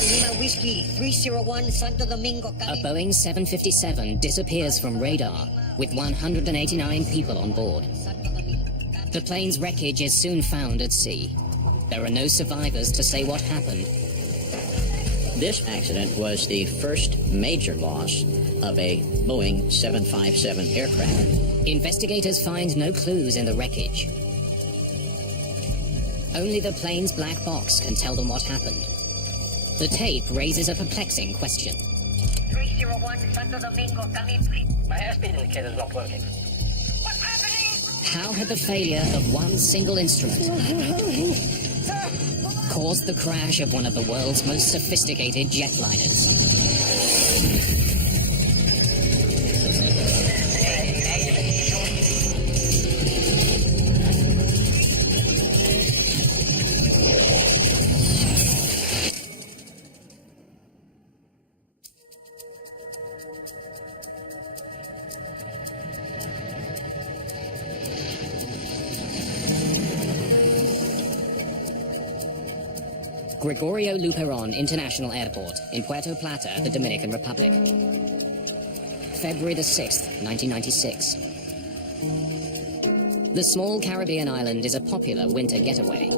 Lima Whiskey 301 Santo Domingo. A Boeing 757 disappears from radar with 189 people on board. The plane's wreckage is soon found at sea. There are no survivors to say what happened. This accident was the first major loss of a Boeing 757 aircraft. Investigators find no clues in the wreckage. Only the plane's black box can tell them what happened. The tape raises a perplexing question. 301 Santo Domingo, come in, please. My airspeed indicator's not working. What's happening? How had the failure of one single instrument caused the crash of one of the world's most sophisticated jetliners? Gregorio Luperon International Airport in Puerto Plata, the Dominican Republic. February the 6th, 1996. The small Caribbean island is a popular winter getaway.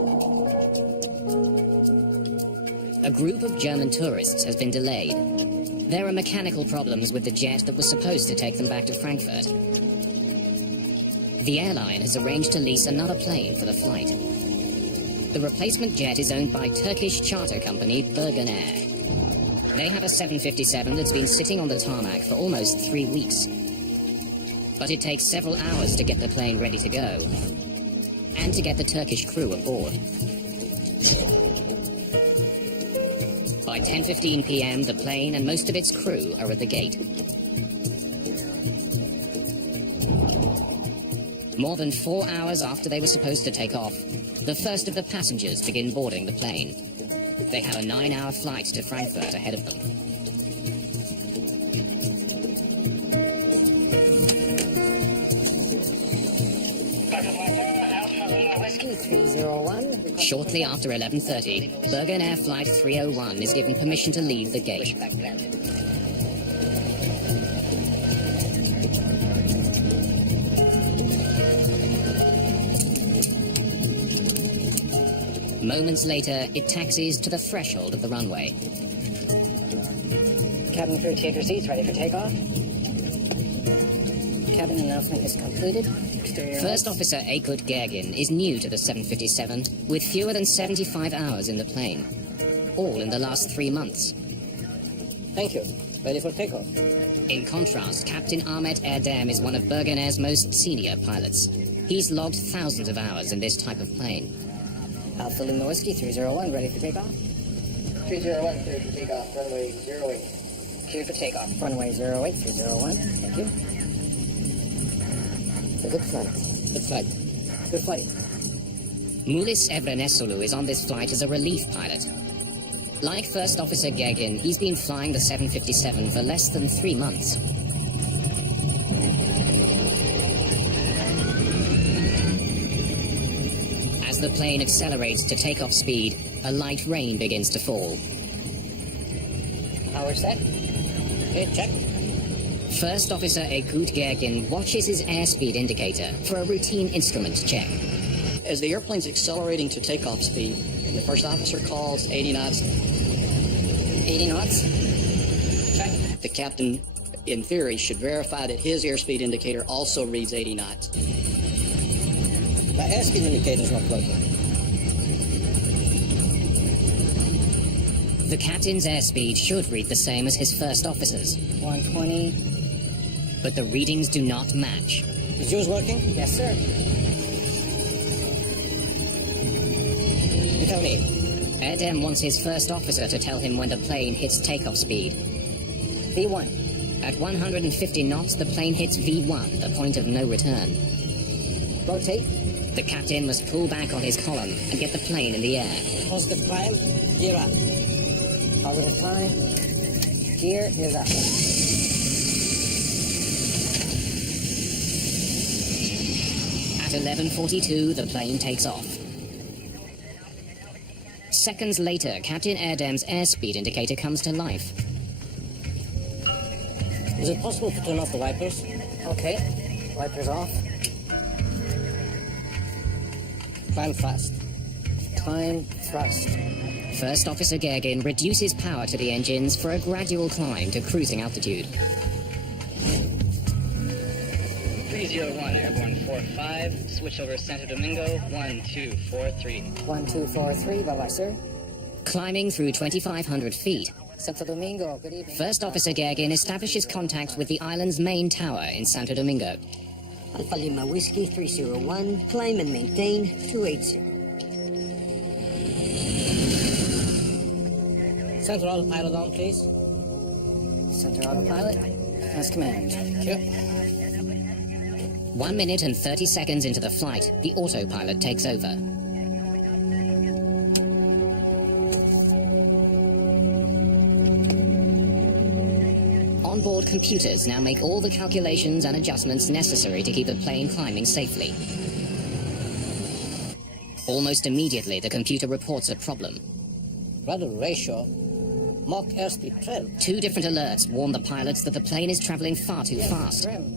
A group of German tourists has been delayed. There are mechanical problems with the jet that was supposed to take them back to Frankfurt. The airline has arranged to lease another plane for the flight. The replacement jet is owned by Turkish charter company Bergen Air. They have a 757 that's been sitting on the tarmac for almost 3 weeks. But it takes several hours to get the plane ready to go, and to get the Turkish crew aboard. By 10:15 p.m., the plane and most of its crew are at the gate. More than 4 hours after they were supposed to take off, the first of the passengers begin boarding the plane. They have a 9-hour flight to Frankfurt ahead of them. Whiskey 301. Shortly after 11:30, Bergen Air Flight 301 is given permission to leave the gate. Moments later, it taxis to the threshold of the runway. Cabin crew, take your seats, ready for takeoff. Cabin announcement is completed. First Officer Aykut Gergin is new to the 757, with fewer than 75 hours in the plane, all in the last 3 months. Thank you. Ready for takeoff. In contrast, Captain Ahmet Erdem is one of Bergen Air's most senior pilots. He's logged thousands of hours in this type of plane. Alpha Lima Whiskey 301, ready for takeoff. 301, clear for takeoff, runway 08. Clear for takeoff. Runway 08, 301. Thank you. A good flight. Good flight. Good flight. Mulis Evrenesolu is on this flight as a relief pilot. Like First Officer Gergin, he's been flying the 757 for less than 3 months. As the plane accelerates to takeoff speed, a light rain begins to fall. Power set. Okay, check. First Officer Aykut Gergin watches his airspeed indicator for a routine instrument check. As the airplane's accelerating to takeoff speed, the first officer calls 80 knots. 80 knots. Check. The captain, in theory, should verify that his airspeed indicator also reads 80 knots. My airspeed indicator's not working. The captain's airspeed should read the same as his first officer's. 120. But the readings do not match. Is yours working? Yes, sir. You tell me. Erdem wants his first officer to tell him when the plane hits takeoff speed. V1. At 150 knots, the plane hits V1, the point of no return. Rotate. The captain must pull back on his column and get the plane in the air. Positive climb. Gear up. Positive climb. Gear is up. At 11:42, the plane takes off. seconds later, Captain Airdem's airspeed indicator comes to life. Is it possible to turn off the wipers? Okay. Wipers off. Climb fast. Climb thrust. First Officer Gergin reduces power to the engines for a gradual climb to cruising altitude. 301, Airborne 45, switch over Santo Domingo, 1243. 1243, bye-bye, sir. Climbing through 2,500 feet, Santo Domingo, good evening. First Officer Gergin establishes contact with the island's main tower in Santo Domingo. Alpha Lima Whiskey 301, climb and maintain 280. Central autopilot on, please. Center autopilot. As command. Okay. 1 minute and 30 seconds into the flight, the autopilot takes over. Onboard computers now make all the calculations and adjustments necessary to keep the plane climbing safely. Almost immediately, the computer reports a problem. Rudder ratio. Mach airspeed trim. 2 different alerts warn the pilots that the plane is traveling far too fast. Trim.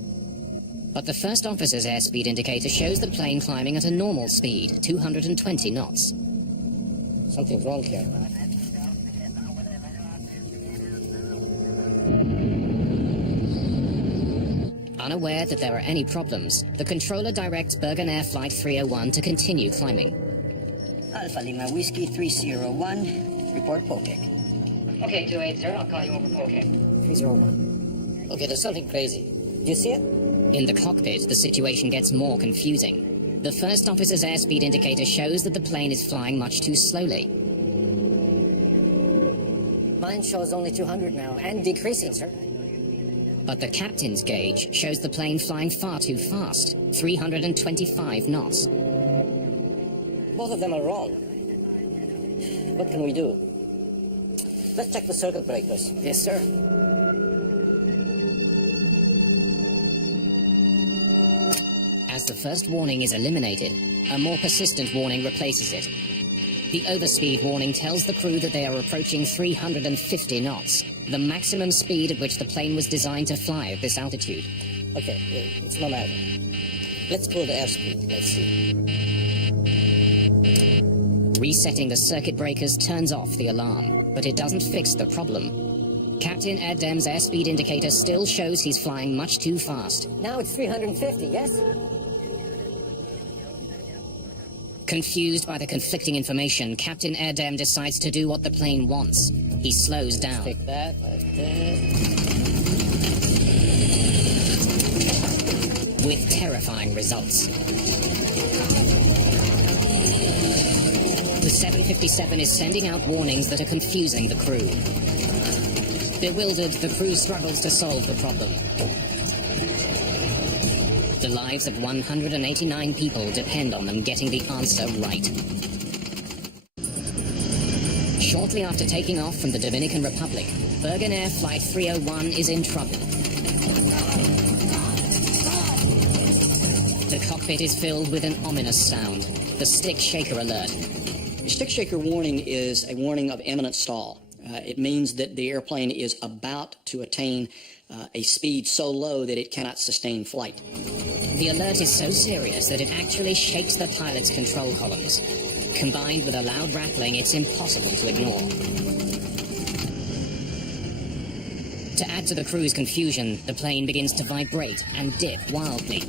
But the first officer's airspeed indicator shows the plane climbing at a normal speed, 220 knots. Something's wrong here. Unaware that there are any problems, the controller directs Bergen Air Flight 301 to continue climbing. Alpha Lima Whiskey 301, report Pokek. Okay, 28, sir, I'll call you over Pokek. 301. Okay, there's something crazy. Do you see it? In the cockpit, the situation gets more confusing. The first officer's airspeed indicator shows that the plane is flying much too slowly. Mine shows only 200 now, and decreasing, sir. But the captain's gauge shows the plane flying far too fast, 325 knots. Both of them are wrong. What can we do? Let's check the circuit breakers. Yes, sir. As the first warning is eliminated, a more persistent warning replaces it. The overspeed warning tells the crew that they are approaching 350 knots, the maximum speed at which the plane was designed to fly at this altitude. Okay, it's no matter. Let's pull the airspeed. Let's see. Resetting the circuit breakers turns off the alarm, but it doesn't fix the problem. Captain Airdem's airspeed indicator still shows he's flying much too fast. Now it's 350, yes? Confused by the conflicting information, Captain Airdem decides to do what the plane wants. He slows down. Take that, like that. With terrifying results. The 757 is sending out warnings that are confusing the crew. Bewildered, the crew struggles to solve the problem. The lives of 189 people depend on them getting the answer right. Shortly after taking off from the Dominican Republic, Bergen Air Flight 301 is in trouble. The cockpit is filled with an ominous sound, the stick shaker alert. The stick shaker warning is a warning of imminent stall. It means that the airplane is about to attain a speed so low that it cannot sustain flight. The alert is so serious that it actually shakes the pilot's control columns. Combined with a loud rattling, it's impossible to ignore. To add to the crew's confusion, the plane begins to vibrate and dip wildly.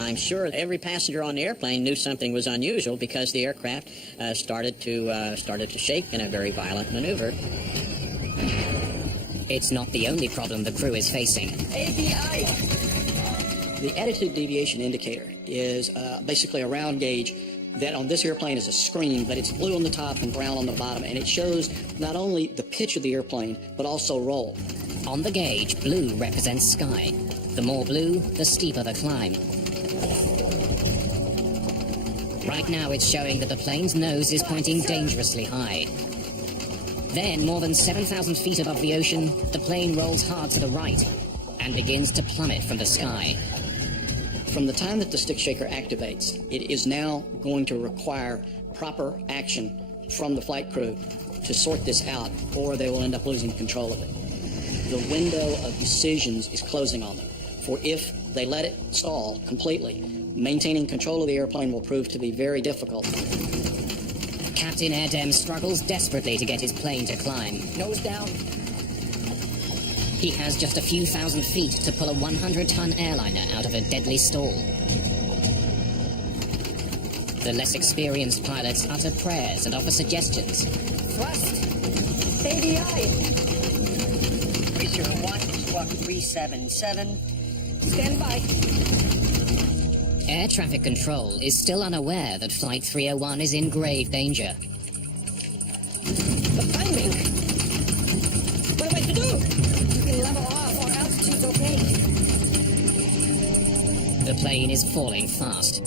I'm sure every passenger on the airplane knew something was unusual because the aircraft started to shake in a very violent maneuver. It's not the only problem the crew is facing. The attitude deviation indicator is basically a round gauge that on this airplane is a screen, but it's blue on the top and brown on the bottom, and it shows not only the pitch of the airplane, but also roll. On the gauge, blue represents sky. The more blue, the steeper the climb. Right now it's showing that the plane's nose is pointing dangerously high. Then, more than 7,000 feet above the ocean, the plane rolls hard to the right and begins to plummet from the sky. From the time that the stick shaker activates, it is now going to require proper action from the flight crew to sort this out, or they will end up losing control of it. The window of decisions is closing on them, for if they let it stall completely, maintaining control of the airplane will prove to be very difficult. Captain Erdem struggles desperately to get his plane to climb. Nose down. He has just a few thousand feet to pull a 100-ton airliner out of a deadly stall. The less experienced pilots utter prayers and offer suggestions. Thrust. ADI. 301, squawk 377. Stand by. Air traffic control is still unaware that Flight 301 is in grave danger. The timing. What am I to do? You can level off. Our altitude's okay. The plane is falling fast.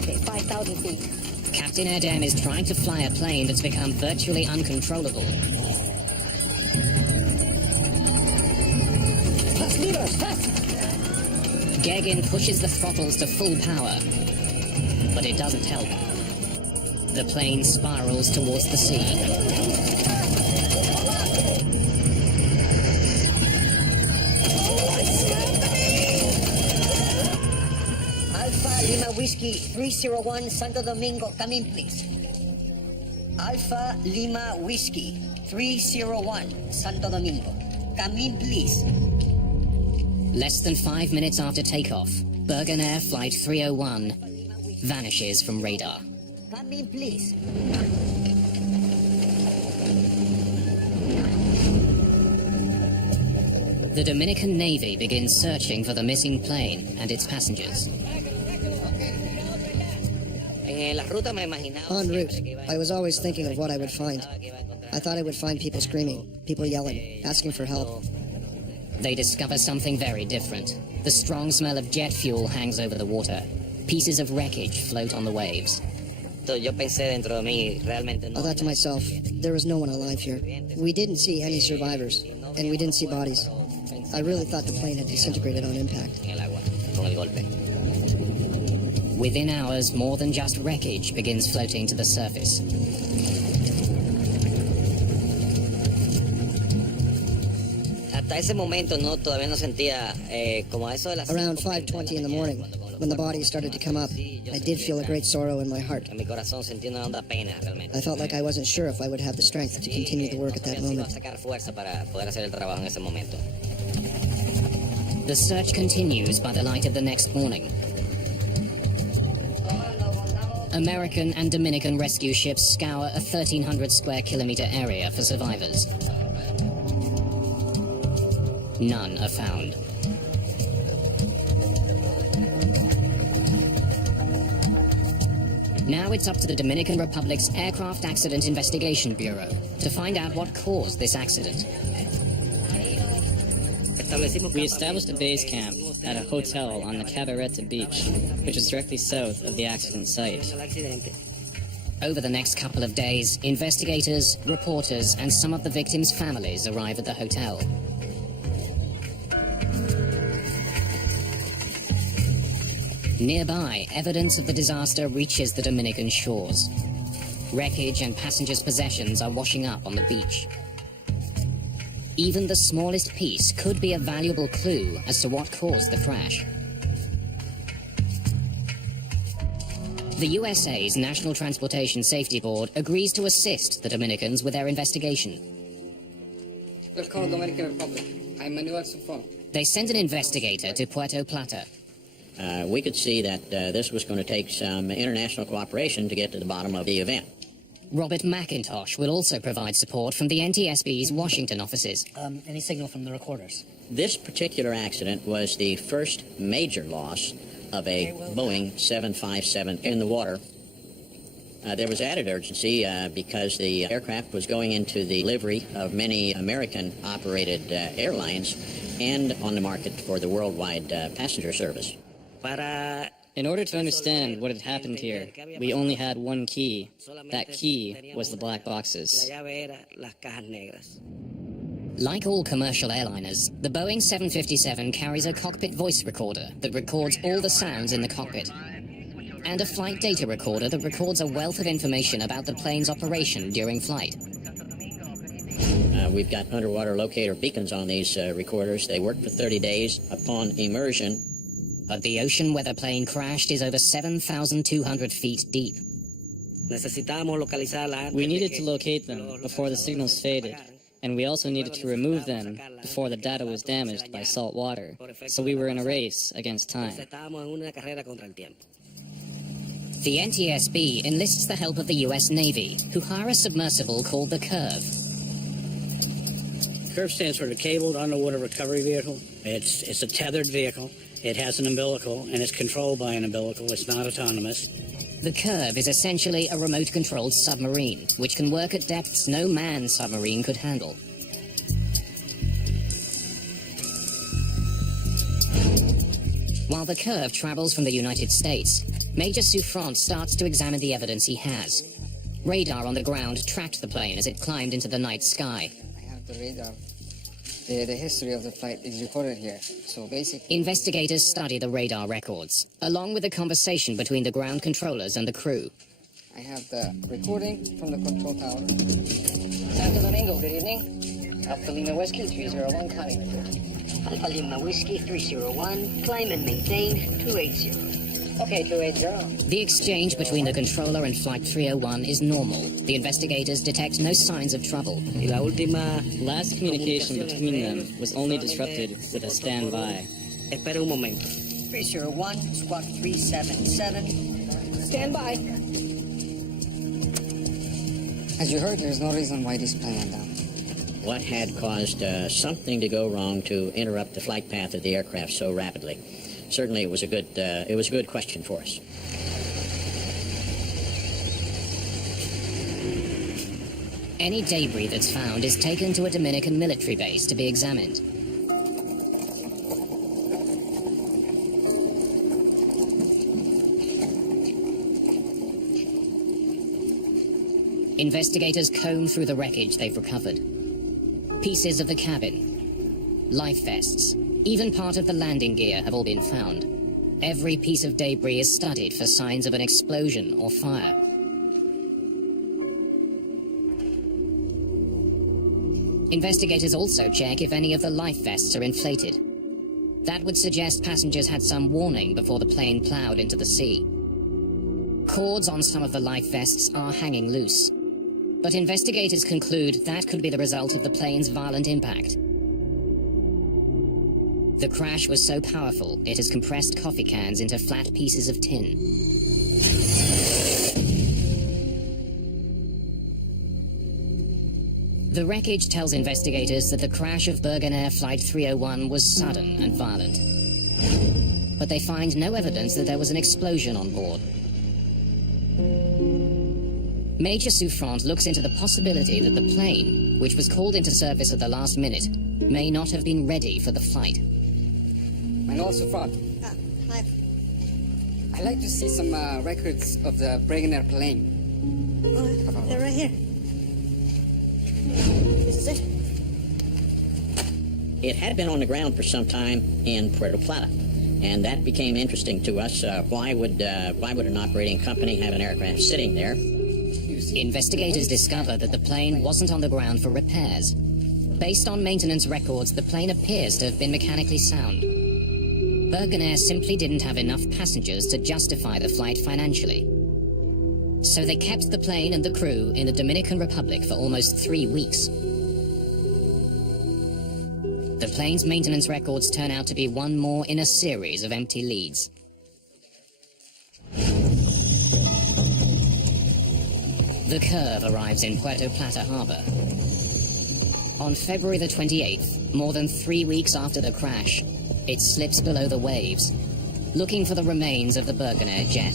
Okay, 5,000 feet. Captain Erdem is trying to fly a plane that's become virtually uncontrollable. Plus meters, fast. Gegin pushes the throttles to full power, but it doesn't help. The plane spirals towards the sea. Alpha Lima Whiskey 301, Santo Domingo, come in, please. Alpha Lima Whiskey 301, Santo Domingo, come in, please. Less than 5 minutes after takeoff, Bergen Air Flight 301 vanishes from radar. Come in, please. The Dominican Navy begins searching for the missing plane and its passengers. En route, En route, I was always thinking of what I would find. I thought I would find people screaming, people yelling, asking for help. They discover something very different. The strong smell of jet fuel hangs over the water. Pieces of wreckage float on the waves. I thought to myself, there was no one alive here. We didn't see any survivors, and we didn't see bodies. I really thought the plane had disintegrated on impact. Within hours, more than just wreckage begins floating to the surface. Around 5:20 in the morning, when the bodies started to come up, I did feel a great sorrow in my heart. I felt like I wasn't sure if I would have the strength to continue the work at that moment. The search continues by the light of the next morning. American and Dominican rescue ships scour a 1,300 square kilometer area for survivors. None are found. Now it's up to the Dominican Republic's Aircraft Accident Investigation Bureau to find out what caused this accident. We established a base camp at a hotel on the Cabareta beach, which is directly south of the accident site. Over the next couple of days, investigators, reporters, and some of the victims' families arrive at the hotel. Nearby, evidence of the disaster reaches the Dominican shores. Wreckage and passengers' possessions are washing up on the beach. Even the smallest piece could be a valuable clue as to what caused the crash. The USA's National Transportation Safety Board agrees to assist the Dominicans with their investigation. Let's call Dominican Republic. I'm Manuel Sufon. They send an investigator to Puerto Plata. We could see that this was going to take some international cooperation to get to the bottom of the event. Robert McIntosh will also provide support from the NTSB's Washington offices. Any signal from the recorders? This particular accident was the first major loss of a Boeing 757 in the water. There was added urgency because the aircraft was going into the livery of many American-operated airlines and on the market for the worldwide passenger service. In order to understand what had happened here, we only had one key. That key was the black boxes. Like all commercial airliners, the Boeing 757 carries a cockpit voice recorder that records all the sounds in the cockpit, and a flight data recorder that records a wealth of information about the plane's operation during flight. We've got underwater locator beacons on these recorders. They work for 30 days upon immersion. But the ocean where the plane crashed is over 7,200 feet deep. We needed to locate them before the signals faded, and we also needed to remove them before the data was damaged by salt water, so we were in a race against time. The NTSB enlists the help of the US Navy, who hire a submersible called the Curve. CURVE stands for the Cabled Underwater Recovery Vehicle. It's a tethered vehicle. It has an umbilical, and it's controlled by an umbilical. It's not autonomous. The Curve is essentially a remote-controlled submarine, which can work at depths no manned submarine could handle. While the Curve travels from the United States, Major Souffrant starts to examine the evidence he has. Radar on the ground tracked the plane as it climbed into the night sky. I have the radar. The history of the flight is recorded here. So basically... Investigators study the radar records, along with the conversation between the ground controllers and the crew. I have the recording from the control tower. Santo Domingo, good evening. Alpha Lima Whiskey 301 coming. Alpha Lima Whiskey 301, climb and maintain 280. Okay, 280. The exchange between the controller and Flight 301 is normal. The investigators detect no signs of trouble. Last communication between them was only disrupted with a standby. 301, squawk 377. Stand by. As you heard, there's no reason why this plane went down. What had caused something to go wrong to interrupt the flight path of the aircraft so rapidly? Certainly, it was a good question for us. Any debris that's found is taken to a Dominican military base to be examined. Investigators comb through the wreckage they've recovered. Pieces of the cabin, life vests, even part of the landing gear have all been found. Every piece of debris is studied for signs of an explosion or fire. Investigators also check if any of the life vests are inflated. That would suggest passengers had some warning before the plane plowed into the sea. Cords on some of the life vests are hanging loose, but investigators conclude that could be the result of the plane's violent impact. The crash was so powerful, it has compressed coffee cans into flat pieces of tin. The wreckage tells investigators that the crash of Bergen Air Flight 301 was sudden and violent. But they find no evidence that there was an explosion on board. Major Souffrant looks into the possibility that the plane, which was called into service at the last minute, may not have been ready for the flight. My nose to front. Hi. I'd like to see some records of the Bergen Air plane. Oh, they're right here. This is it. It had been on the ground for some time in Puerto Plata, and that became interesting to us. Why would an operating company have an aircraft sitting there? Investigators discover that the plane wasn't on the ground for repairs. Based on maintenance records, the plane appears to have been mechanically sound. Bergen Air simply didn't have enough passengers to justify the flight financially. So they kept the plane and the crew in the Dominican Republic for almost 3 weeks. The plane's maintenance records turn out to be one more in a series of empty leads. The Curve arrives in Puerto Plata Harbor. On February the 28th, more than 3 weeks after the crash, it slips below the waves, looking for the remains of the Bergen Air jet.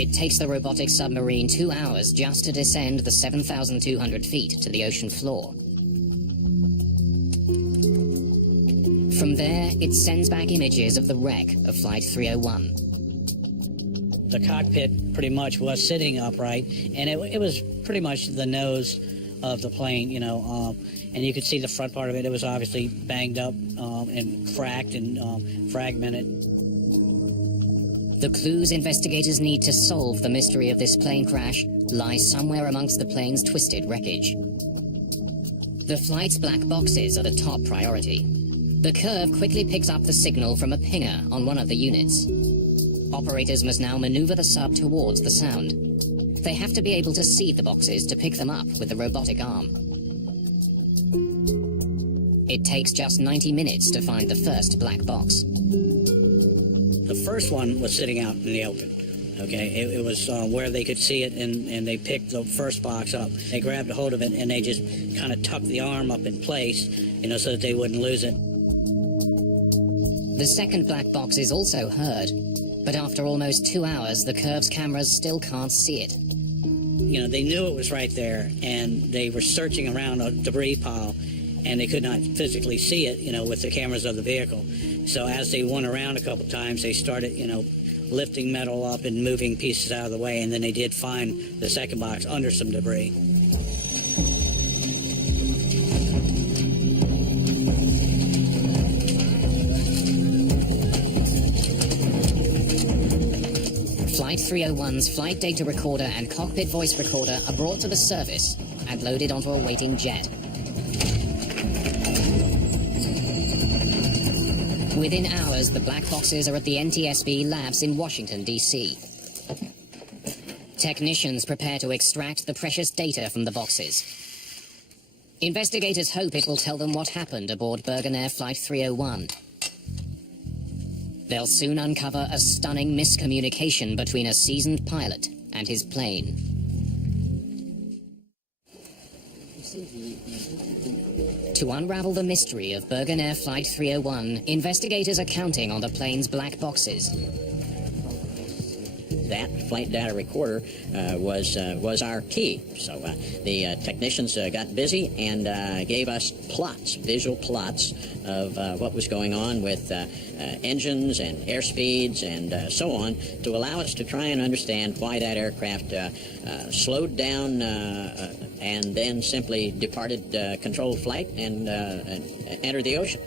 It takes the robotic submarine 2 hours just to descend the 7,200 feet to the ocean floor. From there, it sends back images of the wreck of Flight 301. The cockpit pretty much was sitting upright, and it was pretty much the nose of the plane, you know, and you could see the front part of it. It was obviously banged up and cracked and fragmented. The clues investigators need to solve the mystery of this plane crash lie somewhere amongst the plane's twisted wreckage. The flight's black boxes are the top priority. The curve quickly picks up the signal from a pinger on one of the units. Operators must now maneuver the sub towards the sound. They have to be able to see the boxes to pick them up with the robotic arm. It takes just 90 minutes to find the first black box. The first one was sitting out in the open. Okay, it was where they could see it, and they picked the first box up. They grabbed a hold of it, and they just kind of tucked the arm up in place, you know, so that they wouldn't lose it. The second black box is also heard, but after almost 2 hours, the curve's cameras still can't see it. You know, they knew it was right there, and they were searching around a debris pile, and they could not physically see it, you know, with the cameras of the vehicle. So as they went around a couple times, they started, you know, lifting metal up and moving pieces out of the way, and then they did find the second box under some debris. Flight 301's flight data recorder and cockpit voice recorder are brought to the surface and loaded onto a waiting jet. Within hours, the black boxes are at the NTSB labs in Washington, D.C. Technicians prepare to extract the precious data from the boxes. Investigators hope it will tell them what happened aboard Bergen Air Flight 301. They'll soon uncover a stunning miscommunication between a seasoned pilot and his plane. To unravel the mystery of Bergen Air Flight 301, investigators are counting on the plane's black boxes. That flight data recorder was our key. So the technicians got busy and gave us plots, visual plots of what was going on with engines and airspeeds and so on, to allow us to try and understand why that aircraft slowed down and then simply departed controlled flight and entered the ocean.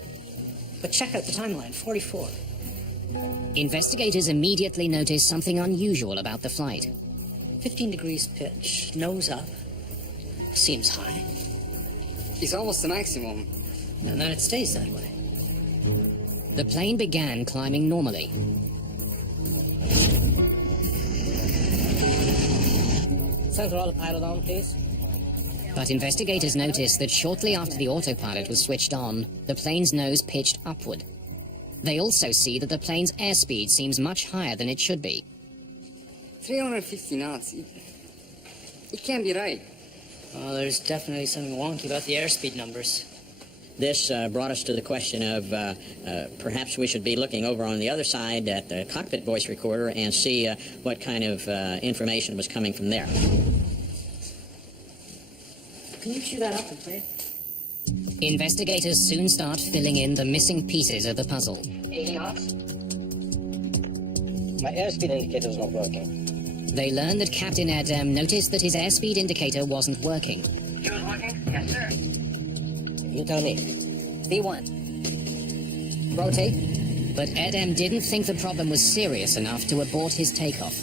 But check out the timeline, 44. Investigators immediately notice something unusual about the flight. 15 degrees pitch, nose up. Seems high. It's almost the maximum. And then it stays that way. The plane began climbing normally. Center autopilot on, please. But investigators noticed that shortly after the autopilot was switched on, the plane's nose pitched upward. They also see that the plane's airspeed seems much higher than it should be. 350 knots. It can't be right. Well, there's definitely something wonky about the airspeed numbers. This brought us to the question of perhaps we should be looking over on the other side at the cockpit voice recorder and see what kind of information was coming from there. Can you cue that up and play? Investigators soon start filling in the missing pieces of the puzzle. 80 knots? My airspeed indicator's not working. They learn that Captain Erdem noticed that his airspeed indicator wasn't working. It was working? Yes, sir. You tell me. V1. Rotate. But Erdem didn't think the problem was serious enough to abort his takeoff.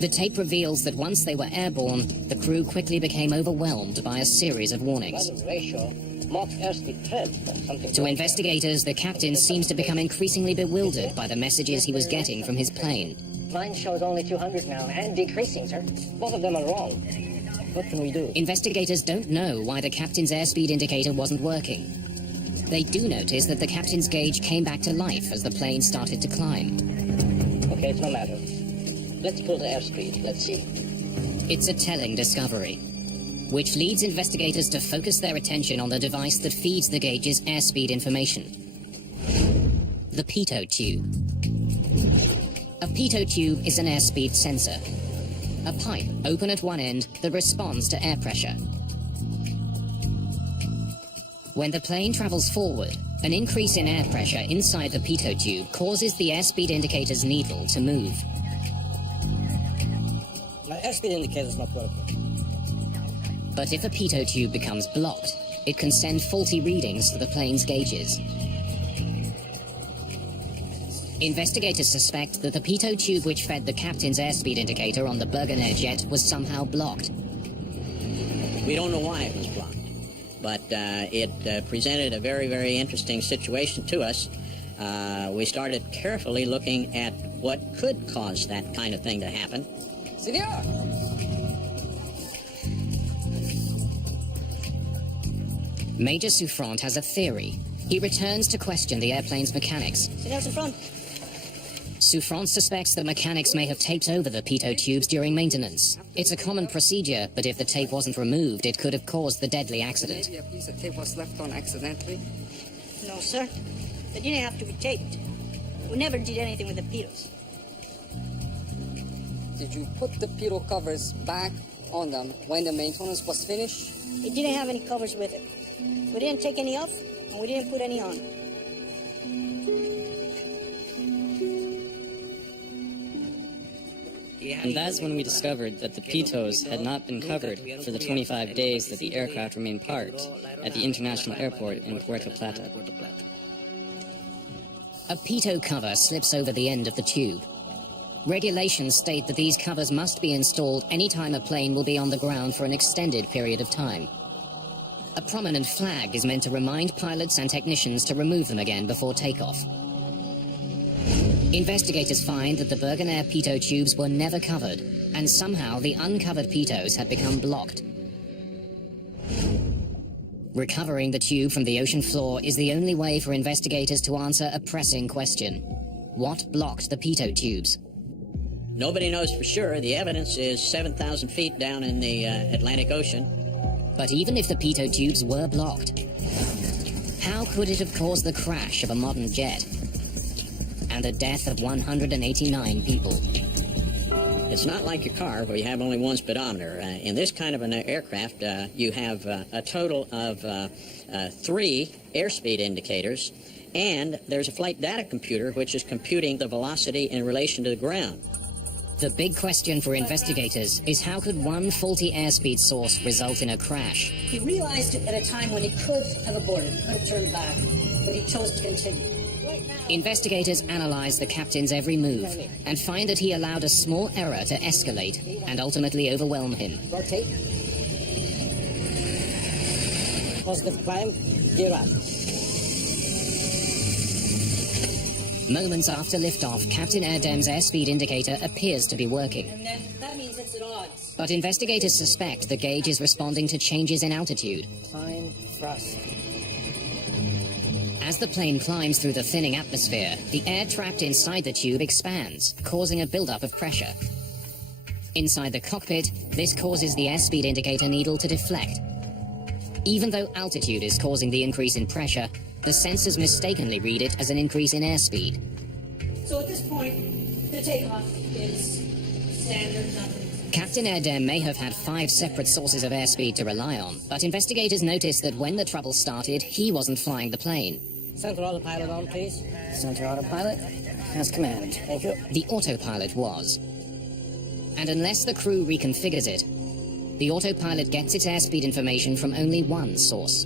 The tape reveals that once they were airborne, the crew quickly became overwhelmed by a series of warnings. Weather ratio, Mach airspeed trend. Something To investigators, the captain seems to become increasingly bewildered by the messages he was getting from his plane. Mine shows only 200 now, and decreasing, sir. Both of them are wrong. What can we do? Investigators don't know why the captain's airspeed indicator wasn't working. They do notice that the captain's gauge came back to life as the plane started to climb. Okay, it's no matter. Let's pull the airspeed. Let's see. It's a telling discovery, which leads investigators to focus their attention on the device that feeds the gauge's airspeed information. The pitot tube. A pitot tube is an airspeed sensor. A pipe open at one end that responds to air pressure. When the plane travels forward, an increase in air pressure inside the pitot tube causes the airspeed indicator's needle to move. My airspeed indicator is not working. But if a pitot tube becomes blocked, it can send faulty readings to the plane's gauges. Investigators suspect that the pitot tube which fed the captain's airspeed indicator on the Bergenair jet was somehow blocked. We don't know why it was blocked, but it presented a very, very interesting situation to us. We started carefully looking at what could cause that kind of thing to happen. Senor! Major Souffrant has a theory. He returns to question the airplane's mechanics. Senor Souffrant. Souffrant suspects that mechanics may have taped over the pitot tubes during maintenance. It's a common procedure, but if the tape wasn't removed, it could have caused the deadly accident. Maybe a piece of tape was left on accidentally. No, sir. They didn't have to be taped. We never did anything with the pitos. Did you put the pitot covers back on them when the maintenance was finished? It didn't have any covers with it. We didn't take any off, and we didn't put any on. And that's when we discovered that the pitos had not been covered for the 25 days that the aircraft remained parked at the international airport in Puerto Plata. A pitot cover slips over the end of the tube. Regulations state that these covers must be installed any time a plane will be on the ground for an extended period of time. A prominent flag is meant to remind pilots and technicians to remove them again before takeoff. Investigators find that the Bergenair pitot tubes were never covered, and somehow the uncovered pitos had become blocked. Recovering the tube from the ocean floor is the only way for investigators to answer a pressing question. What blocked the pitot tubes? Nobody knows for sure. The evidence is 7,000 feet down in the Atlantic Ocean. But even if the pitot tubes were blocked, how could it have caused the crash of a modern jet and the death of 189 people? It's not like your car where you have only one speedometer. In this kind of an aircraft, you have a total of 3 airspeed indicators, and there's a flight data computer which is computing the velocity in relation to the ground. The big question for investigators is how could one faulty airspeed source result in a crash? He realized it at a time when he could have aborted, could have turned back, but he chose to continue. Investigators analyze the captain's every move and find that he allowed a small error to escalate and ultimately overwhelm him. Rotate. Positive climb. Gear up. Moments after liftoff, Captain Erdem's airspeed indicator appears to be working. And then that means it's at odds. But investigators suspect the gauge is responding to changes in altitude. Climb. Thrust. As the plane climbs through the thinning atmosphere, the air trapped inside the tube expands, causing a buildup of pressure. Inside the cockpit, this causes the airspeed indicator needle to deflect. Even though altitude is causing the increase in pressure, the sensors mistakenly read it as an increase in airspeed. So at this point, the takeoff is standard nothing. Captain Erdem may have had 5 separate sources of airspeed to rely on, but investigators noticed that when the trouble started, he wasn't flying the plane. Center autopilot on, please. Center autopilot has command. Thank you. The autopilot was. And unless the crew reconfigures it, the autopilot gets its airspeed information from only one source.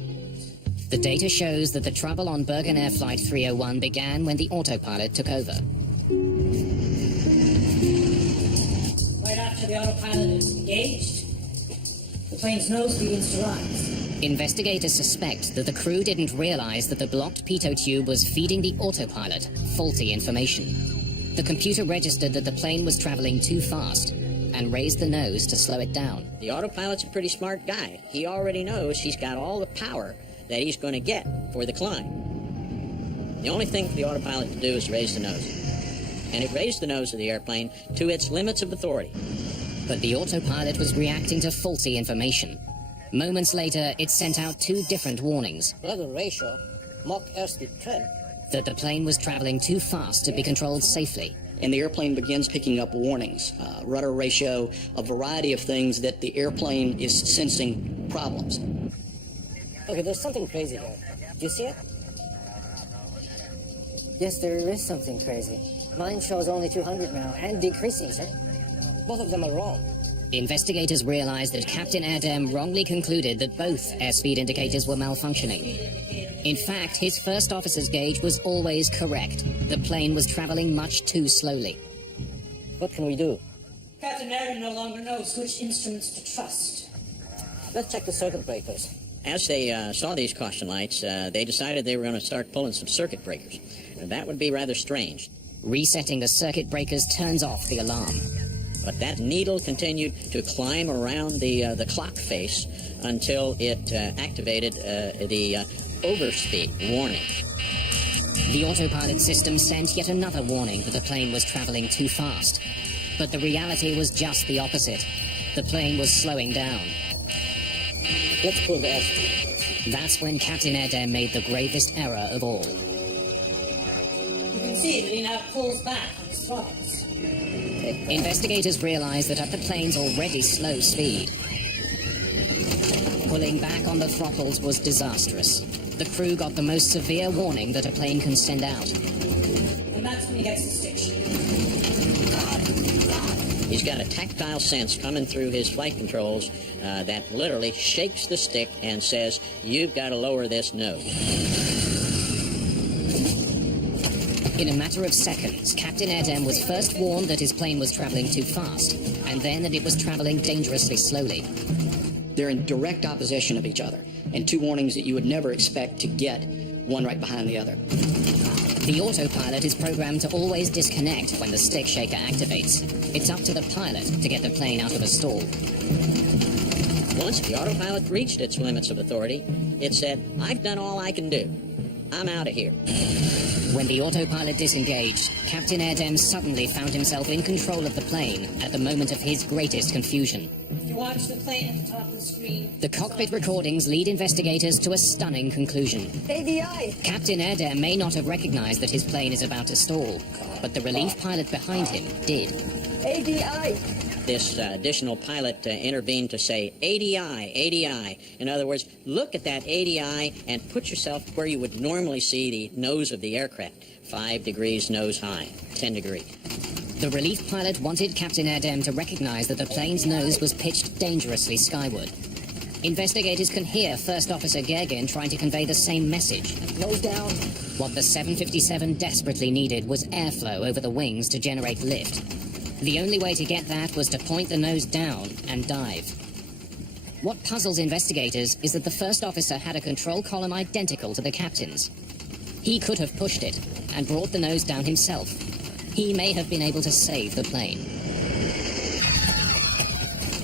The data shows that the trouble on Bergenair Flight 301 began when the autopilot took over. Right after the autopilot is engaged, the plane's nose begins to rise. Investigators suspect that the crew didn't realize that the blocked pitot tube was feeding the autopilot faulty information. The computer registered that the plane was traveling too fast and raised the nose to slow it down. The autopilot's a pretty smart guy. He already knows he's got all the power that he's going to get for the climb. The only thing for the autopilot to do is raise the nose. And it raised the nose of the airplane to its limits of authority. But the autopilot was reacting to faulty information. Moments later, it sent out 2 different warnings. Rudder ratio. Mach airspeed trim. That the plane was traveling too fast to be controlled safely. And the airplane begins picking up warnings, rudder ratio, a variety of things that the airplane is sensing problems. Okay, there's something crazy here. Do you see it? Yes, there is something crazy. Mine shows only 200 now, and decreasing, sir. Both of them are wrong. Investigators realized that Captain Erdem wrongly concluded that both airspeed indicators were malfunctioning. In fact, his first officer's gauge was always correct. The plane was traveling much too slowly. What can we do? Captain Erdem no longer knows which instruments to trust. Let's check the circuit breakers. As they saw these caution lights, they decided they were going to start pulling some circuit breakers. And that would be rather strange. Resetting the circuit breakers turns off the alarm. But that needle continued to climb around the clock face until it activated the overspeed warning. The autopilot system sent yet another warning that the plane was traveling too fast. But the reality was just the opposite. The plane was slowing down. Let's pull the airspeed. That's when Captain Erdem made the gravest error of all. You can see that he now pulls back on his throttles. Investigators realized that at the plane's already slow speed, pulling back on the throttles was disastrous. The crew got the most severe warning that a plane can send out. And that's when he gets the stick shift. He's got a tactile sense coming through his flight controls that literally shakes the stick and says, "You've got to lower this nose." In a matter of seconds, Captain Erdem was first warned that his plane was traveling too fast, and then that it was traveling dangerously slowly. They're in direct opposition of each other, and two warnings that you would never expect to get, one right behind the other. The autopilot is programmed to always disconnect when the stick shaker activates. It's up to the pilot to get the plane out of a stall. Once the autopilot reached its limits of authority, it said, "I've done all I can do. I'm out of here." When the autopilot disengaged, Captain Erdem suddenly found himself in control of the plane at the moment of his greatest confusion. If you watch the plane at the top of the screen... The cockpit recordings lead investigators to a stunning conclusion. ADI! Captain Erdem may not have recognized that his plane is about to stall, but the relief pilot behind him did. ADI! This additional pilot intervened to say, "ADI, ADI." In other words, look at that ADI and put yourself where you would normally see the nose of the aircraft. 5 degrees nose high, 10 degrees. The relief pilot wanted Captain Erdem to recognize that the plane's nose was pitched dangerously skyward. Investigators can hear First Officer Gergen trying to convey the same message. Nose down. What the 757 desperately needed was airflow over the wings to generate lift. The only way to get that was to point the nose down and dive. What puzzles investigators is that the first officer had a control column identical to the captain's. He could have pushed it and brought the nose down himself. He may have been able to save the plane.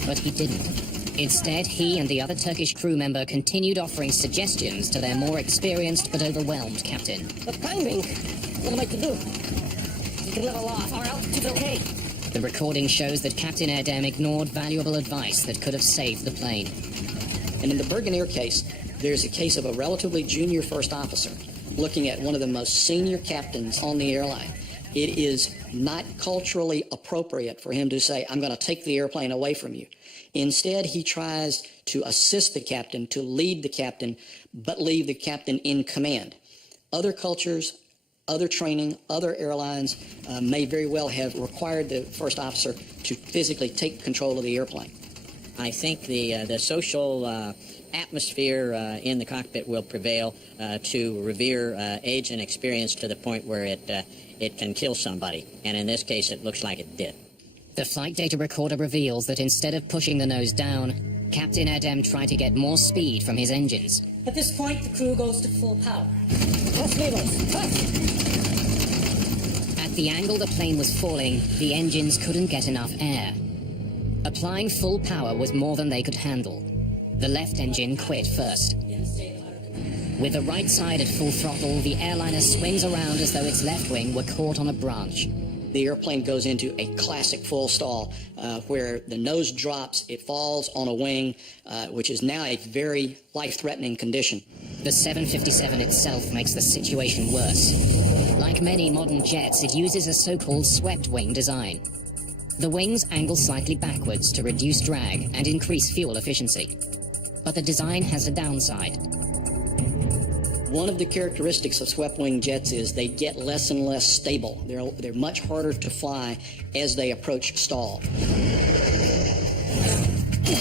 But he didn't. Instead, he and the other Turkish crew member continued offering suggestions to their more experienced but overwhelmed captain. The timing! What am I to do? You can level off. Our altitude's okay. The recording shows that Captain Erdem ignored valuable advice that could have saved the plane. And in the Bergen Air case, there's a case of a relatively junior first officer looking at one of the most senior captains on the airline. It is not culturally appropriate for him to say, "I'm going to take the airplane away from you." Instead, he tries to assist the captain, to lead the captain, but leave the captain in command. Other cultures, other training, other airlines may very well have required the first officer to physically take control of the airplane. I think the social atmosphere in the cockpit will prevail to revere age and experience to the point where it can kill somebody. And in this case, it looks like it did. The flight data recorder reveals that instead of pushing the nose down, Captain Erdem tried to get more speed from his engines. At this point, the crew goes to full power. At the angle the plane was falling, the engines couldn't get enough air. Applying full power was more than they could handle. The left engine quit first. With the right side at full throttle, the airliner swings around as though its left wing were caught on a branch. The airplane goes into a classic full stall where the nose drops, it falls on a wing, which is now a very life-threatening condition. The 757 itself makes the situation worse. Like many modern jets, it uses a so-called swept wing design. The wings angle slightly backwards to reduce drag and increase fuel efficiency. But the design has a downside. One of the characteristics of swept-wing jets is they get less and less stable. They're much harder to fly as they approach stall. Sir,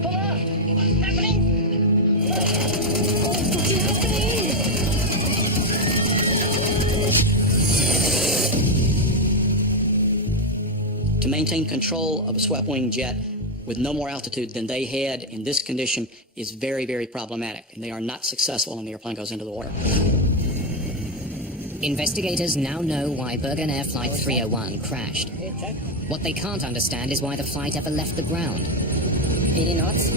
pull up! What's happening? What's happening? To maintain control of a swept-wing jet with no more altitude than they had in this condition is very, very problematic, and they are not successful when the airplane goes into the water. Investigators now know why Bergen Air Flight 301 crashed. What they can't understand is why the flight ever left the ground. 80 knots?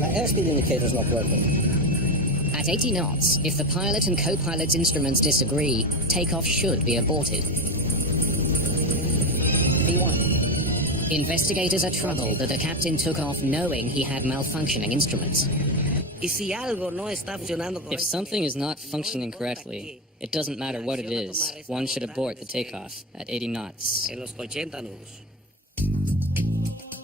My airspeed indicator's not working. At 80 knots, if the pilot and co-pilot's instruments disagree, takeoff should be aborted. B1. Investigators are troubled that the captain took off knowing he had malfunctioning instruments. If something is not functioning correctly, it doesn't matter what it is, one should abort the takeoff at 80 knots.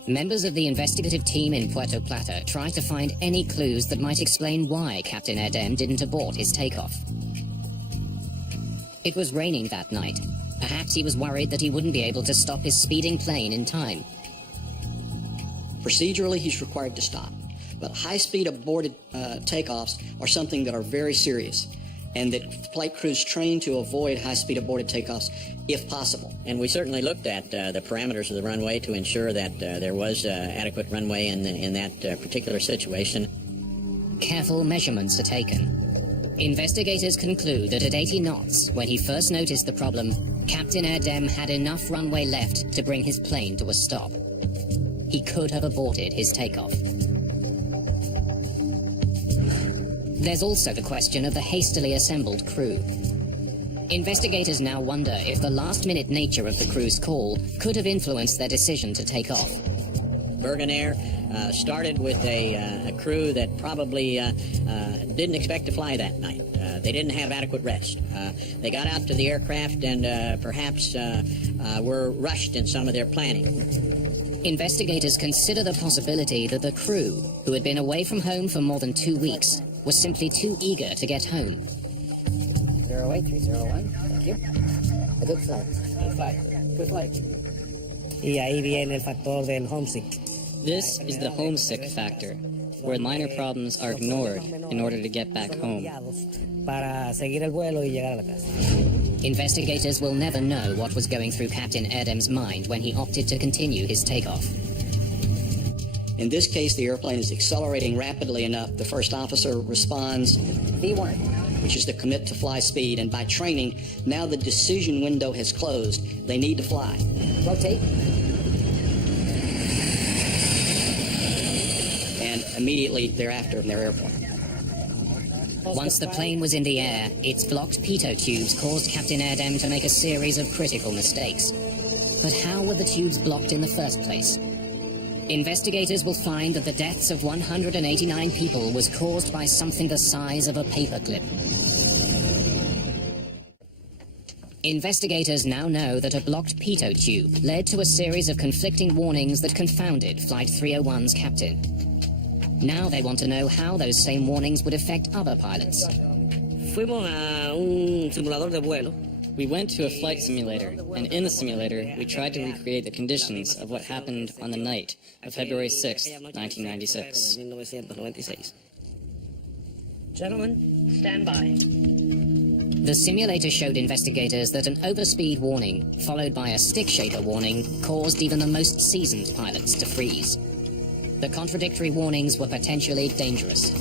Members of the investigative team in Puerto Plata tried to find any clues that might explain why Captain Erdem didn't abort his takeoff. It was raining that night. Perhaps he was worried that he wouldn't be able to stop his speeding plane in time. Procedurally, he's required to stop. But high-speed aborted takeoffs are something that are very serious, and that flight crews train to avoid high-speed aborted takeoffs if possible. And we certainly looked at the parameters of the runway to ensure that there was adequate runway in that particular situation. Careful measurements are taken. Investigators conclude that at 80 knots, when he first noticed the problem, Captain Erdem had enough runway left to bring his plane to a stop. He could have aborted his takeoff. There's also the question of the hastily assembled crew. Investigators now wonder if the last-minute nature of the crew's call could have influenced their decision to take off. Bergen Air started with a crew that probably didn't expect to fly that night. They didn't have adequate rest. They got out to the aircraft and perhaps were rushed in some of their planning. Investigators consider the possibility that the crew, who had been away from home for more than 2 weeks, was simply too eager to get home. 08301, thank you. A good flight. Good flight. Good flight. Y ahí viene el factor del homesick. This is the homesick factor, where minor problems are ignored in order to get back home. Para seguir el vuelo y llegar a la casa. Investigators will never know what was going through Captain Erdem's mind when he opted to continue his takeoff. In this case, the airplane is accelerating rapidly enough. The first officer responds, B1. which is to commit to fly speed, and by training, now the decision window has closed. They need to fly. Rotate. And immediately thereafter, they're airborne. Once the plane was in the air, its blocked pitot tubes caused Captain Erdem to make a series of critical mistakes. But how were the tubes blocked in the first place? Investigators will find that the deaths of 189 people was caused by something the size of a paperclip. Investigators now know that a blocked pitot tube led to a series of conflicting warnings that confounded Flight 301's captain. Now they want to know how those same warnings would affect other pilots. Fuimos a un simulador de vuelo. We went to a flight simulator, and in the simulator, we tried to recreate the conditions of what happened on the night of February 6, 1996. Gentlemen, stand by. The simulator showed investigators that an overspeed warning, followed by a stick shaker warning, caused even the most seasoned pilots to freeze. The contradictory warnings were potentially dangerous.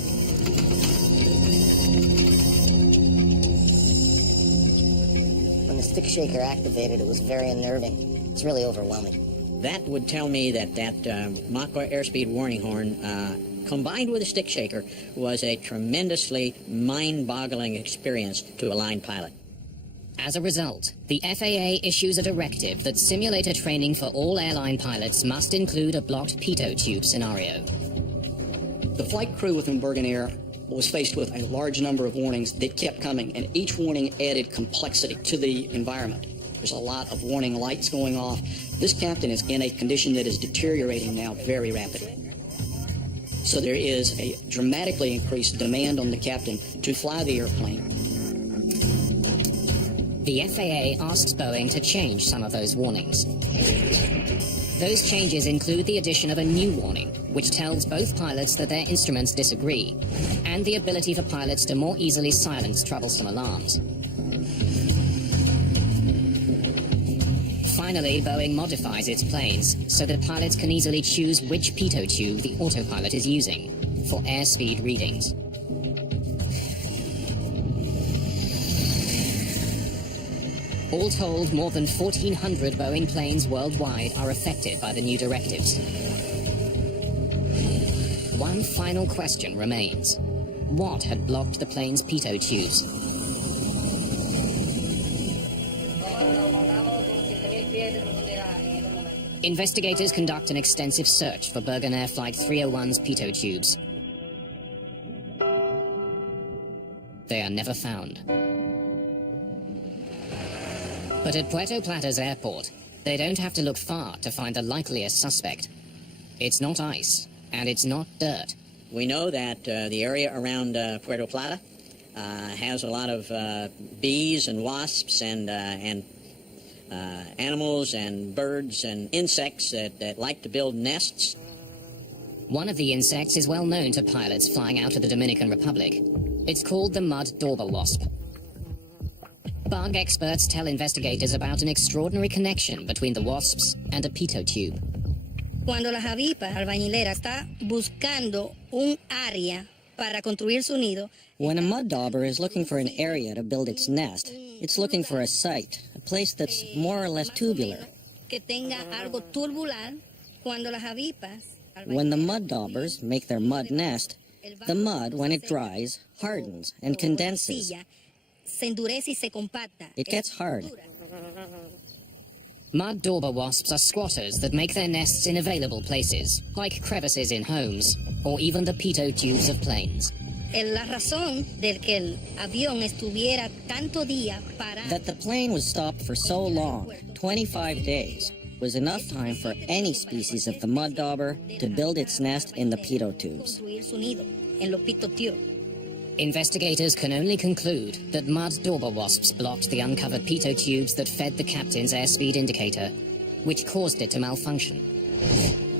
When the stick shaker activated, it was very unnerving. It's really overwhelming. That would tell me that Mach airspeed warning horn, combined with a stick shaker, was a tremendously mind-boggling experience to a line pilot. As a result, the FAA issues a directive that simulator training for all airline pilots must include a blocked pitot tube scenario. The flight crew within Bergen Air was faced with a large number of warnings that kept coming, and each warning added complexity to the environment. There's a lot of warning lights going off. This captain is in a condition that is deteriorating now very rapidly. So there is a dramatically increased demand on the captain to fly the airplane. The FAA asks Boeing to change some of those warnings. Those changes include the addition of a new warning, which tells both pilots that their instruments disagree, and the ability for pilots to more easily silence troublesome alarms. Finally, Boeing modifies its planes so that pilots can easily choose which pitot tube the autopilot is using for airspeed readings. All told, more than 1,400 Boeing planes worldwide are affected by the new directives. One final question remains. What had blocked the plane's pitot tubes? Investigators conduct an extensive search for Bergen Air Flight 301's pitot tubes. They are never found. But at Puerto Plata's airport, they don't have to look far to find the likeliest suspect. It's not ice, and it's not dirt. We know that the area around Puerto Plata has a lot of bees and wasps and animals and birds and insects that like to build nests. One of the insects is well known to pilots flying out of the Dominican Republic. It's called the mud dauber wasp. Bug experts tell investigators about an extraordinary connection between the wasps and a pitot tube. Cuando la javipa albañilera está buscando un área para construir su nido. When a mud dauber is looking for an area to build its nest, it's looking for a site, a place that's more or less tubular. Que tenga algo tubular. Cuando las javipas. When the mud daubers make their mud nest, the mud, when it dries, hardens and condenses. It gets hard. Mud dauber wasps are squatters that make their nests in available places, like crevices in homes, or even the pitot tubes of planes. La razón del que el avión estuviera tanto día parado. That the plane was stopped for so long, 25 days, was enough time for any species of the mud dauber to build its nest in the pitot tubes. Investigators can only conclude that mud dauber wasps blocked the uncovered pitot tubes that fed the captain's airspeed indicator, which caused it to malfunction.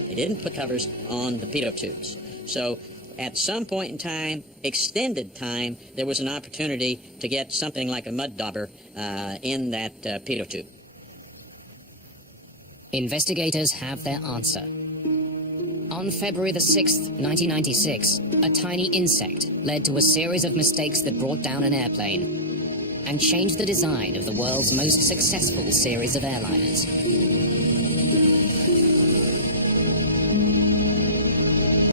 They didn't put covers on the pitot tubes. So at some point in time, extended time, there was an opportunity to get something like a mud dauber in that pitot tube. Investigators have their answer. On February the 6th, 1996, a tiny insect led to a series of mistakes that brought down an airplane and changed the design of the world's most successful series of airliners.